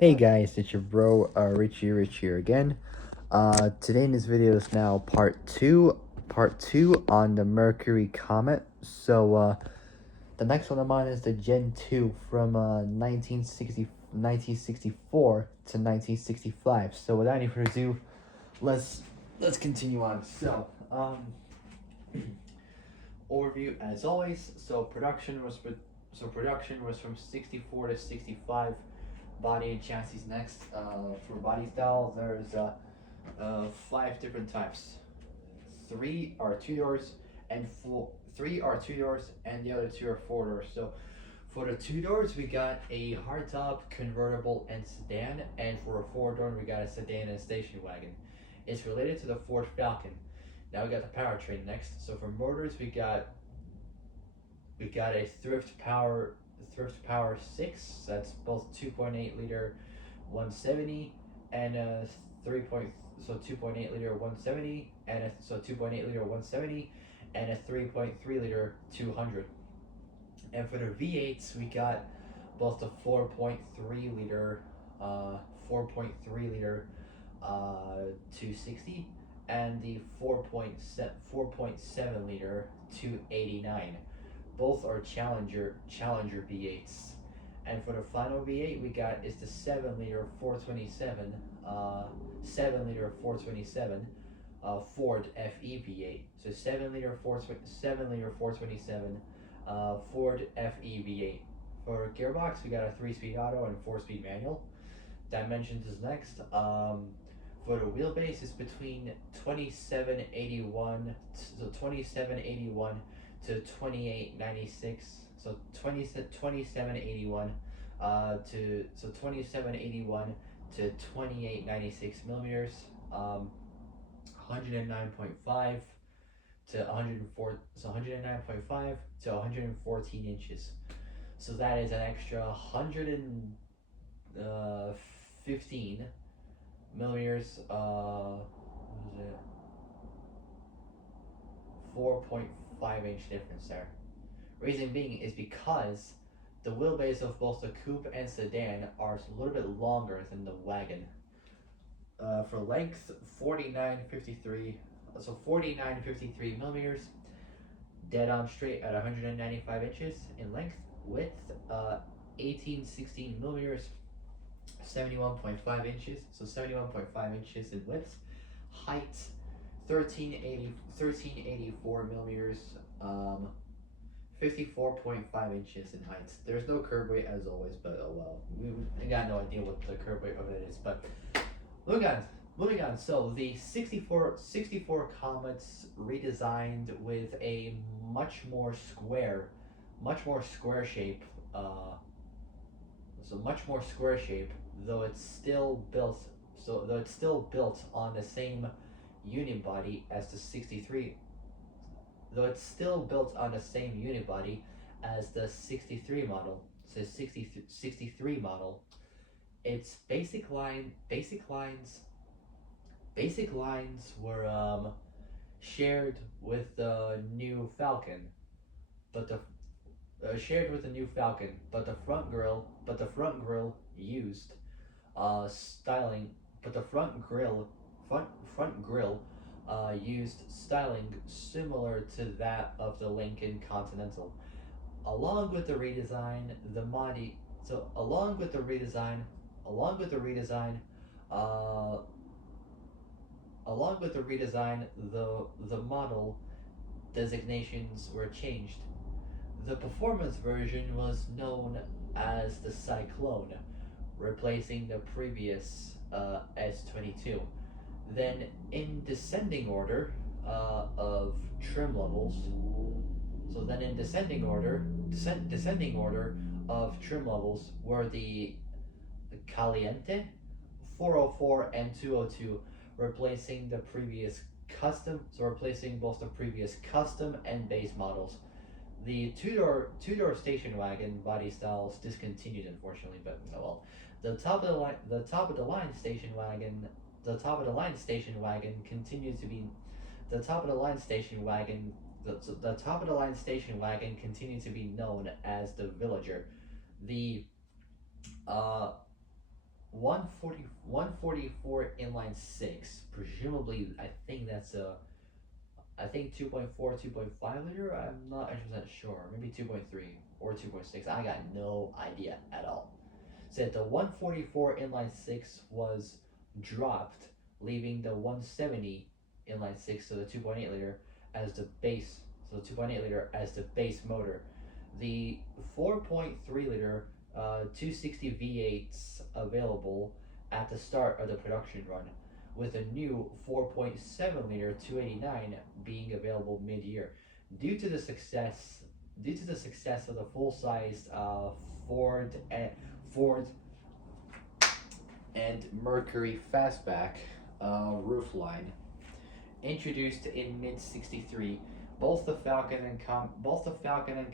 Hey guys, it's your bro Rich here again. Today in this video is now part two on the Mercury Comet. The next one of mine is the Gen 2 from 1964 to 1965. So without any further ado, let's continue on. Overview as always. Production was from 64 to 65. Body and chassis next. For body style, there's five different types. Three are two doors, and the other two are four doors. So for the two doors, we got a hardtop, convertible, and sedan, and for a four door, we got a sedan and station wagon. It's related to the Ford Falcon. Now we got the powertrain next. So for motors, we got a Thrift Power 6. That's both 2.8 liter 170 and a 3. So 2.8 liter 170 and a 2.8 liter 170 and a 3.3 liter 200. And for the V8s, we got both the 4.3 liter 260 and the 4.7 liter 289. Both are Challenger V8s. And for the final V8 we got is the 7 liter 427 Ford FE V8. So 7 liter 427 Ford FE V8. For gearbox we got a 3-speed auto and 4-speed manual. Dimensions is next. For the wheelbase is between 2781 to 2896. So 2781 to 2896 millimeters. 109.5 to 104. So 109.5 to 114 inches. So that is an extra 115 millimeters. What is it? 4.5-inch difference there. Reason being is because the wheelbase of both the coupe and sedan are a little bit longer than the wagon. For length, 4953 millimeters, dead on straight at 195 inches in length. Width, 1816 millimeters, 71.5 inches, so 71.5 inches in width. Height, 1384 millimeters, 54.5 inches in height. There's no curb weight as always, but oh well. We got no idea what the curb weight of it is. But moving on. So the 64 Comets redesigned with a much more square shape. Much more square shape, though it's still built. Though it's still built on the same unibody as the 63. Though it's still built on the same unibody as the 63 model. So 63 model. Its basic lines were shared with the new Falcon, but the front grille used styling, but the front grill used styling similar to that of the Lincoln Continental. Along with the redesign, uh, the model designations were changed. The performance version was known as the Cyclone, replacing the previous S22. Then, in descending order of trim levels, descending order of trim levels were the Caliente, 404, and 202, replacing replacing both the previous custom and base models. The two door station wagon body styles discontinued, unfortunately, but oh well. The top of the line station wagon continues to be the top of the line station wagon. The top of the line station wagon continued to be known as the Villager. The 144 inline six. Presumably, I think 2.4, 2.5 liter. I'm not 100% sure. Maybe 2.3 or 2.6. I got no idea at all. Said the 144 inline six was dropped, leaving the 170 inline six, so the 2.8 liter, as the base. So 2.8 liter as the base motor. The 4.3 liter 260 V8s available at the start of the production run, with a new 4.7 liter 289 being available mid-year. Due to the success, due to the success of the full-sized Ford and Mercury fastback roofline, introduced in mid '63, both the Falcon and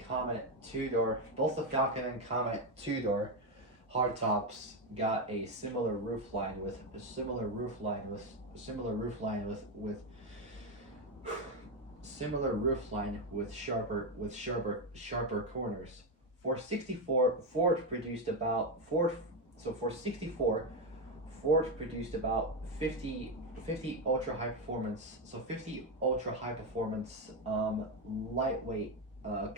Comet two door hardtops got a similar roofline with sharper corners. For 64, Ford produced about 50 ultra high performance lightweight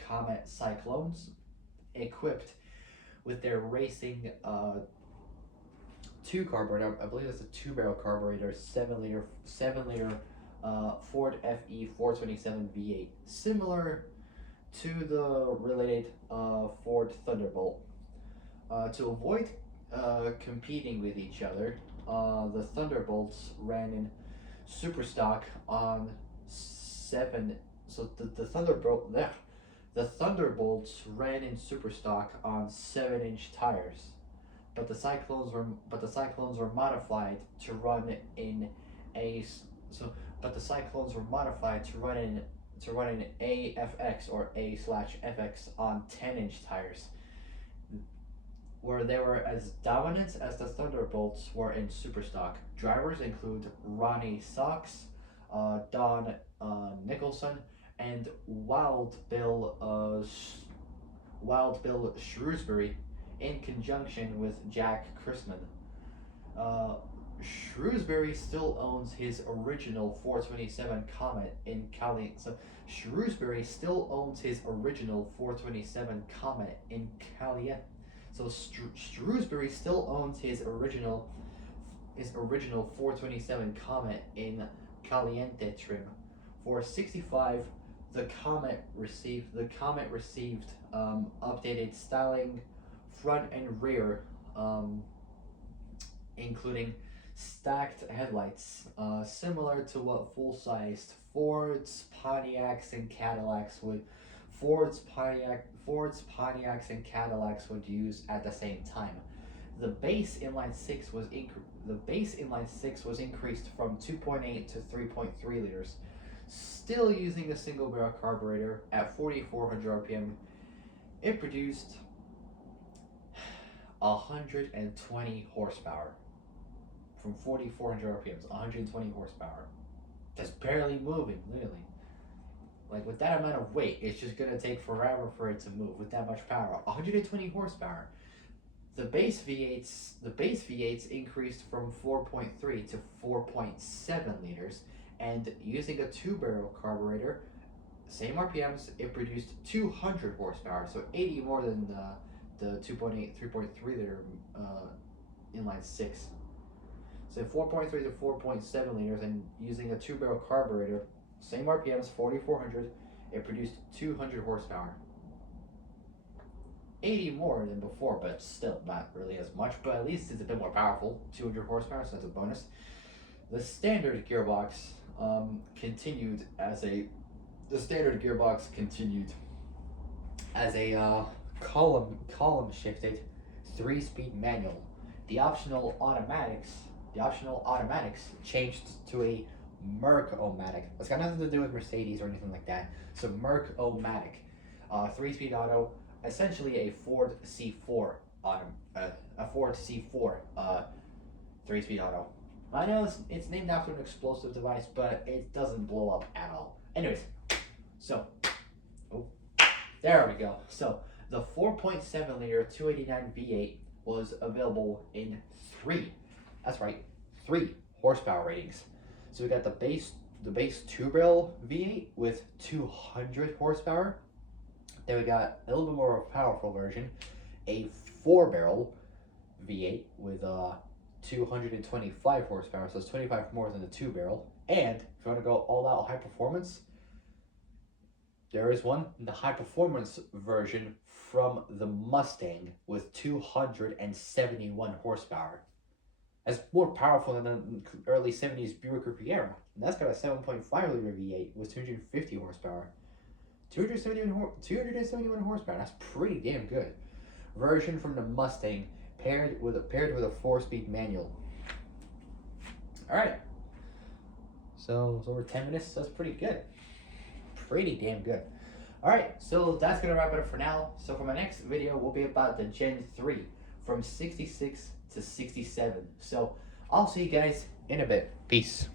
Comet Cyclones, equipped with their racing two carburetor. I believe it's a two barrel carburetor, 7 liter Ford FE 427 V8, similar to the related Ford Thunderbolt. To avoid competing with each other, the Thunderbolts ran in super stock on seven. So the Thunderbolts ran in super stock on 7-inch tires, but the Cyclones were modified to run in a but the Cyclones were modified to run in AFX or A/FX on 10-inch tires, where they were as dominant as the Thunderbolts were in superstock. Drivers include Ronnie Sox, Don Nicholson, and Wild Bill Shrewsbury, in conjunction with Jack Christman. Shrewsbury still owns his original 427 Comet in Cali. So Shrewsbury still owns his original 427 Comet in Caliente. So Shrewsbury still owns his original 427 Comet in Caliente trim. For 65, the Comet received updated styling, front and rear, including stacked headlights, similar to what full-sized Fords, Pontiacs, and Cadillacs would use at the same time. The base inline six was increased from 2.8 to 3.3 liters, still using a single barrel carburetor at 4,400 RPM. It produced 120 horsepower. From 4,400 RPMs, 120 horsepower. Just barely moving, literally. Like, with that amount of weight, it's just gonna take forever for it to move with that much power. 120 horsepower. The base V8s increased from 4.3 to 4.7 liters, and using a two-barrel carburetor, same RPMs, it produced 200 horsepower, so 80 more than the 2.8, 3.3 liter inline six. So 4.3 to 4.7 liters, and using a two-barrel carburetor, same RPMs, 4,400, it produced 200 horsepower. 80 more than before, but still not really as much, but at least it's a bit more powerful. 200 horsepower, so that's a bonus. The standard gearbox continued as a column shifted 3-speed manual. The optional automatics changed to a Merc-O-Matic. It's got nothing to do with Mercedes or anything like that. So Merc-O-Matic, 3-speed auto, essentially a Ford C4 3-speed auto. I know it's named after an explosive device, but it doesn't blow up at all. Anyways, so there we go. So the 4.7 liter 289 V8 was available in 3. That's right, 3 horsepower ratings. So we got the base 2-barrel V8 with 200 horsepower. Then we got a little bit more of a powerful version, a 4-barrel V8 with 225 horsepower, so it's 25 more than the 2-barrel. And if you want to go all out high performance, there is one, the high performance version from the Mustang with 271 horsepower. That's more powerful than the early 70s Buick Riviera. And that's got a 7.5 liter V8 with 250 horsepower. 271 horsepower, that's pretty damn good. Version from the Mustang paired with a 4-speed manual. Alright. So it's over 10 minutes, so that's pretty good. Pretty damn good. Alright, so that's gonna wrap it up for now. So for my next video will be about the Gen 3 from 66 to 67. So I'll see you guys in a bit. Peace.